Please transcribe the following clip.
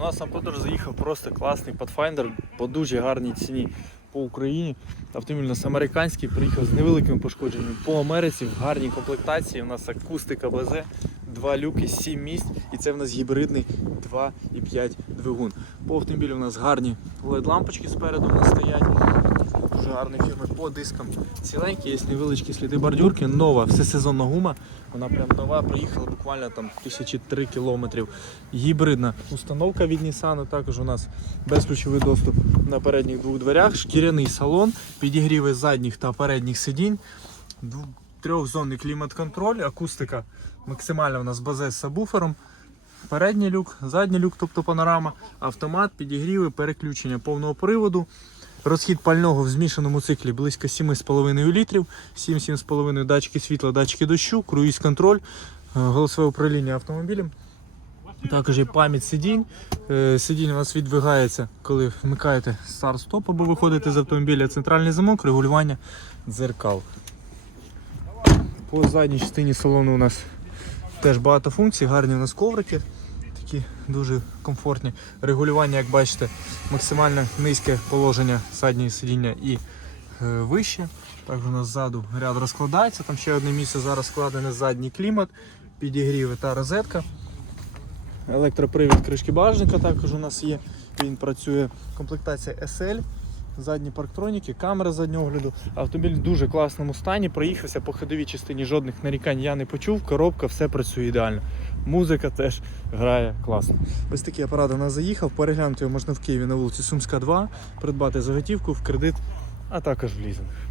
у нас на подорож заїхав просто класний Pathfinder по дуже гарній ціні по Україні. Автомобіль у нас американський, приїхав з невеликими пошкодженнями по Америці в гарній комплектації. У нас акустика БЗ, два люки, 7 місць, і це в нас гібридний 2,5 двигун. По автомобілю у нас гарні LED-лампочки спереду у нас стоять. Дуже гарної фірми по дискам. Ціленькі, є невеличкі сліди бордюрки, нова, всесезонна гума. Вона прям нова, приїхала буквально там тисячі три кілометрів. Гібридна установка від Nissan, також у нас безключовий доступ на передніх двох дверях, шкіряний салон, підігріви задніх та передніх сидінь, трьохзонний клімат-контроль, акустика максимальна у нас базе з сабвуфером. Передній люк, задній люк, тобто панорама, автомат, підігріви, переключення повного приводу. Розхід пального в змішаному циклі близько 7,5 літрів, 7-7,5 датчики світла, датчики дощу, круїз контроль, е, голосове управління автомобілем. Також є пам'ять сидінь. Е, Сидіння у нас відвигається, коли вмикаєте старт-стоп або виходите з автомобіля. Центральний замок, регулювання дзеркал. По задній частині салону у нас теж багато функцій, гарні у нас коврики, такі дуже комфортні. Регулювання, як бачите, максимально низьке положення заднього сидіння і е, вище. Також у нас ззаду ряд розкладається. Там ще одне місце зараз складене задній клімат, підігріви та розетка. Електропривід кришки багажника також у нас є. Він працює. Комплектація SL, задні парктроніки, камера заднього огляду. Автомобіль в дуже класному стані. Проїхався по ходовій частині, жодних нарікань я не почув. Коробка, все працює ідеально. Музика теж грає класно. Ось такий апарат у нас заїхав. Переглянути його можна в Києві на вулиці Сумська, 2, придбати заготівку в кредит, а також в лізинг.